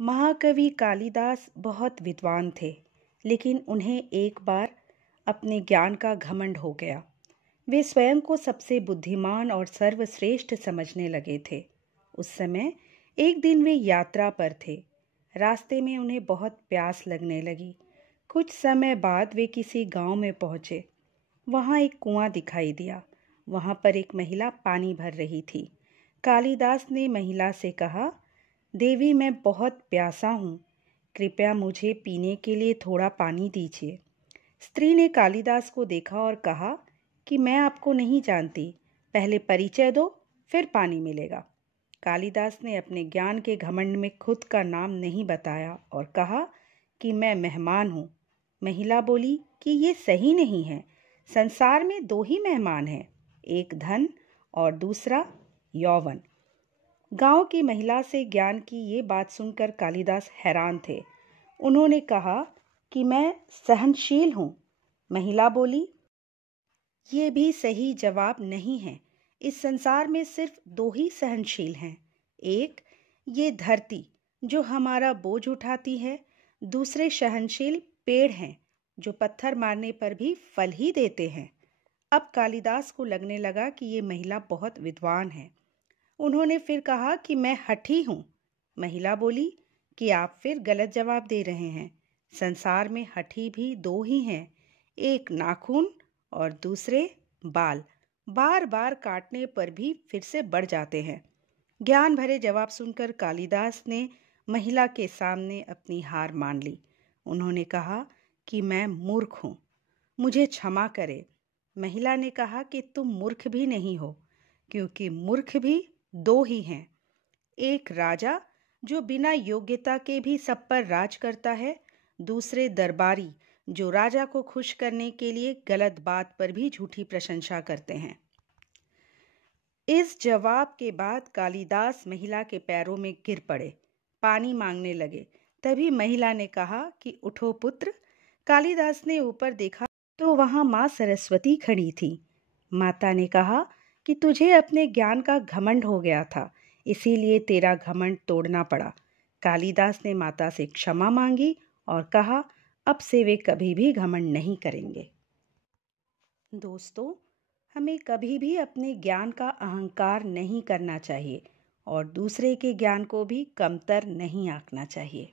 महाकवि कालिदास बहुत विद्वान थे, लेकिन उन्हें एक बार अपने ज्ञान का घमंड हो गया। वे स्वयं को सबसे बुद्धिमान और सर्वश्रेष्ठ समझने लगे थे। उस समय एक दिन वे यात्रा पर थे। रास्ते में उन्हें बहुत प्यास लगने लगी। कुछ समय बाद वे किसी गांव में पहुंचे। वहां एक कुआं दिखाई दिया। वहां पर एक महिला पानी भर रही थी। कालिदास ने महिला से कहा, देवी, मैं बहुत प्यासा हूँ, कृपया मुझे पीने के लिए थोड़ा पानी दीजिए। स्त्री ने कालिदास को देखा और कहा कि मैं आपको नहीं जानती, पहले परिचय दो, फिर पानी मिलेगा। कालिदास ने अपने ज्ञान के घमंड में खुद का नाम नहीं बताया और कहा कि मैं मेहमान हूँ। महिला बोली कि ये सही नहीं है। संसार में दो ही मेहमान हैं, एक धन और दूसरा यौवन। गांव की महिला से ज्ञान की ये बात सुनकर कालिदास हैरान थे। उन्होंने कहा कि मैं सहनशील हूँ। महिला बोली, ये भी सही जवाब नहीं है। इस संसार में सिर्फ दो ही सहनशील हैं। एक ये धरती जो हमारा बोझ उठाती है, दूसरे सहनशील पेड़ हैं जो पत्थर मारने पर भी फल ही देते हैं। अब कालिदास को लगने लगा कि ये महिला बहुत विद्वान है। उन्होंने फिर कहा कि मैं हठी हूँ। महिला बोली कि आप फिर गलत जवाब दे रहे हैं। संसार में हठी भी दो ही हैं, एक नाखून और दूसरे बाल। बार बार काटने पर भी फिर से बढ़ जाते हैं। ज्ञान भरे जवाब सुनकर कालिदास ने महिला के सामने अपनी हार मान ली। उन्होंने कहा कि मैं मूर्ख हूँ, मुझे क्षमा करें। महिला ने कहा कि तुम मूर्ख भी नहीं हो, क्योंकि मूर्ख भी दो ही हैं, एक राजा जो बिना योग्यता के भी सब पर राज करता है, दूसरे दरबारी जो राजा को खुश करने के लिए गलत बात पर भी झूठी प्रशंसा करते हैं। इस जवाब के बाद कालिदास महिला के पैरों में गिर पड़े, पानी मांगने लगे। तभी महिला ने कहा कि उठो पुत्र। कालिदास ने ऊपर देखा तो वहां माँ सरस्वती खड़ी थी। माता ने कहा कि तुझे अपने ज्ञान का घमंड हो गया था, इसीलिए तेरा घमंड तोड़ना पड़ा। कालिदास ने माता से क्षमा मांगी और कहा, अब से वे कभी भी घमंड नहीं करेंगे। दोस्तों, हमें कभी भी अपने ज्ञान का अहंकार नहीं करना चाहिए और दूसरे के ज्ञान को भी कमतर नहीं आंकना चाहिए।